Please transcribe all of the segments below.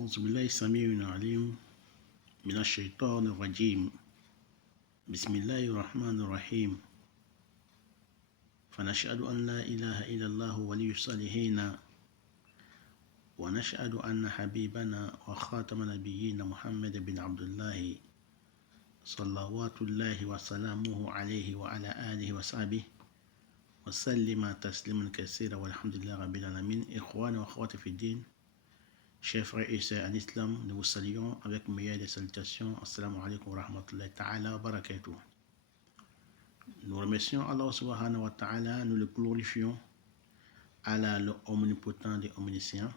أعوذ بالله السميع العليم من الشيطان الرجيم بسم الله الرحمن الرحيم فنشهد أن لا إله إلا الله ولي الصالحين ونشهد أن حبيبنا وخاتم نبينا محمد بن عبد الله صلوات الله وسلامه عليه وعلى آله وصحبه وسلم تسليما كثيرا والحمد لله رب العالمين. إخواني وأخواتي في الدين, chers frères et sœurs en islam, nous vous saluons avec meilleure des salutations. Assalamu alaikum wa rahmatullahi ta'ala wa barakatuh. Nous remercions Allah subhanahu wa ta'ala, nous le glorifions, Allah le omnipotent et omniscient.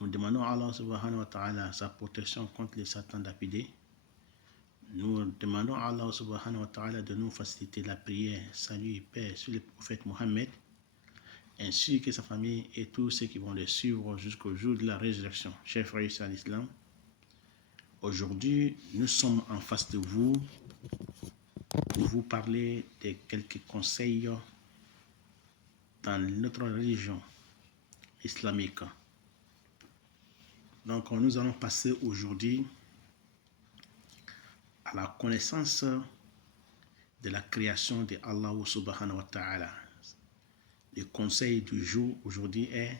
Nous demandons à Allah subhanahu wa ta'ala sa protection contre les satans lapidés. Nous demandons à Allah subhanahu wa ta'ala de nous faciliter la prière, salut et paix sur le prophète Mohammed, ainsi que sa famille et tous ceux qui vont le suivre jusqu'au jour de la résurrection. Chers frères et sœurs en islam, aujourd'hui, nous sommes en face de vous pour vous parler de quelques conseils dans notre religion islamique. Donc, nous allons passer aujourd'hui à la connaissance de la création de Allah subhanahu wa ta'ala. Le conseil du jour aujourd'hui est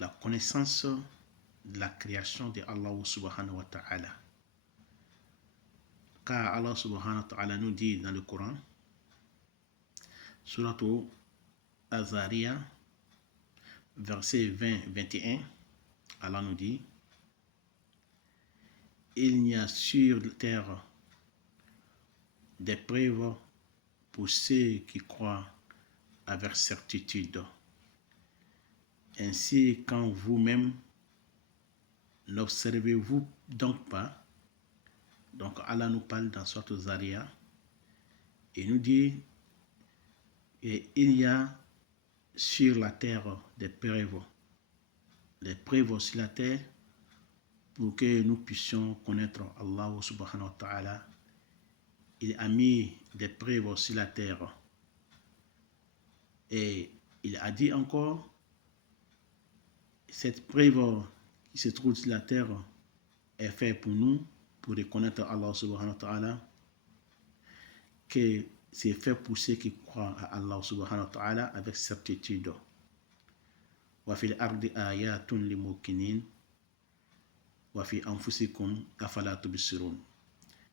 la connaissance de la création de Allah subhanahu wa ta'ala. Car Allah subhanahu wa ta'ala nous dit dans le Coran, Surat Al-Zariyah, verset 20-21, Allah nous dit: il n'y a sur la terre des preuves pour ceux qui croient avec certitude. Ainsi, quand vous-même n'observez-vous donc pas? Donc Allah nous parle dans Surat Al-Zariyah et nous dit qu'il y a sur la terre des preuves. Les preuves sur la terre pour que nous puissions connaître Allah subhanahu wa ta'ala. Il a mis des preuves sur la terre. Et il a dit encore, cette preuve qui se trouve sur la terre est faite pour nous, pour reconnaître Allah subhanahu wa ta'ala, que c'est fait pour ceux qui croient à Allah subhanahu wa ta'ala avec certitude. Wa fil ardi ayatun lil muqinin wa fi anfusikum afala tubsirun.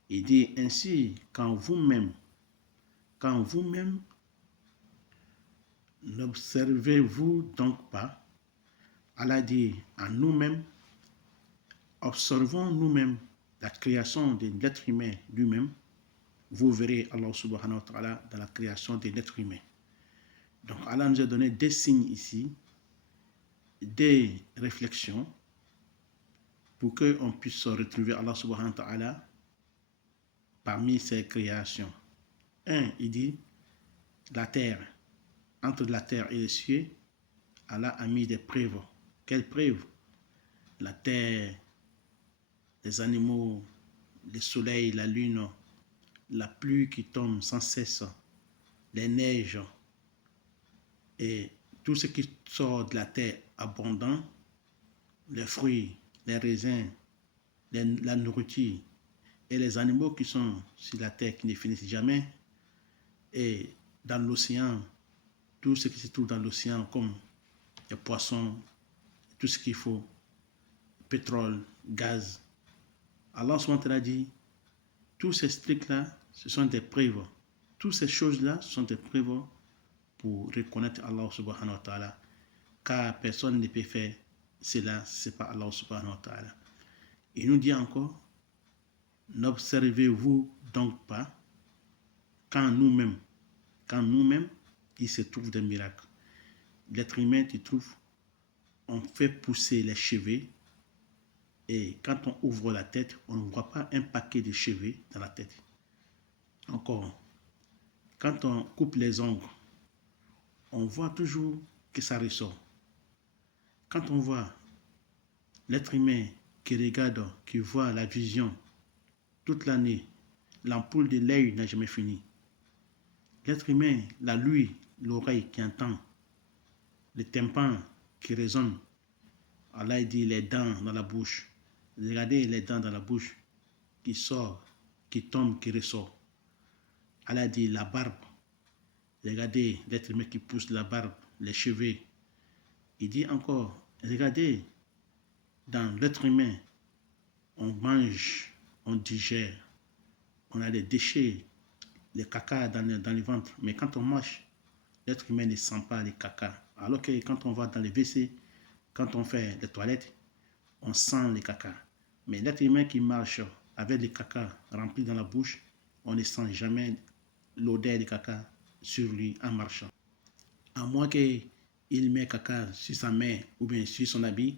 Il dit ainsi, quand vous-même n'observez-vous donc pas? Allah dit à nous-mêmes, observons nous-mêmes la création de l'être humain lui-même. Vous verrez Allah subhanahu wa ta'ala dans la création de l'être humain. Donc Allah nous a donné des signes ici, des réflexions pour qu'on puisse retrouver Allah subhanahu wa ta'ala parmi ses créations. Il dit la terre. Entre la terre et les cieux, Allah a mis des preuves. Quelles preuves? La terre, les animaux, le soleil, la lune, la pluie qui tombe sans cesse, les neiges et tout ce qui sort de la terre abondant, les fruits, les raisins, la nourriture et les animaux qui sont sur la terre qui ne finissent jamais, et dans l'océan, tout ce qui se trouve dans l'océan comme les poissons, tout ce qu'il faut, pétrole, gaz. Allah subhanahu wa ta'ala dit, tous ces trucs-là, ce sont des preuves. Toutes ces choses-là sont des preuves pour reconnaître Allah subhanahu wa ta'ala. Car personne ne peut faire cela, c'est pas Allah subhanahu wa ta'ala. Il nous dit encore, n'observez-vous donc pas quand nous-mêmes, il se trouve des miracles. L'être humain, tu trouves, on fait pousser les cheveux et quand on ouvre la tête, on ne voit pas un paquet de cheveux dans la tête. Encore, quand on coupe les ongles, on voit toujours que ça ressort. Quand on voit l'être humain qui regarde, qui voit la vision toute l'année, l'ampoule de l'œil n'a jamais fini. L'être humain, la l'oreille qui entend, le tympan qui résonne. Allah dit les dents dans la bouche. Regardez les dents dans la bouche qui sort, qui tombe, qui ressort. Allah dit la barbe. Regardez l'être humain qui pousse la barbe, les cheveux. Il dit encore, regardez, dans l'être humain, on mange, on digère, on a des déchets, les caca dans le ventre. Mais quand on marche, l'être humain ne sent pas les caca. Alors que quand on va dans les WC, quand on fait les toilettes, on sent les caca. Mais l'être humain qui marche avec les caca remplis dans la bouche, on ne sent jamais l'odeur des caca sur lui en marchant. À moins qu'il met caca sur sa main ou bien sur son habit,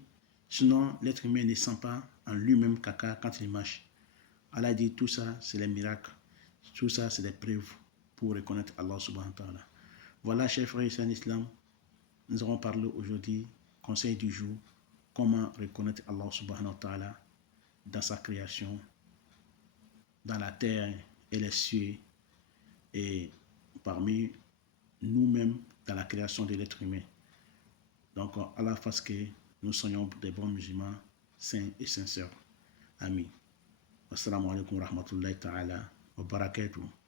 sinon l'être humain ne sent pas en lui-même caca quand il marche. Allah dit tout ça, c'est les miracles. Tout ça, c'est des preuves pour reconnaître Allah subhanahu wa ta'ala. Voilà, chers frères et sœurs en islam, nous allons parler aujourd'hui, conseil du jour, comment reconnaître Allah subhanahu wa ta'ala dans sa création, dans la terre et les cieux, et parmi nous-mêmes dans la création de l'être humain. Donc, Allah fasse que nous soyons des bons musulmans, saints et sincères. Amis. Assalamu alaikum wa rahmatullahi ta'ala wa barakatuh.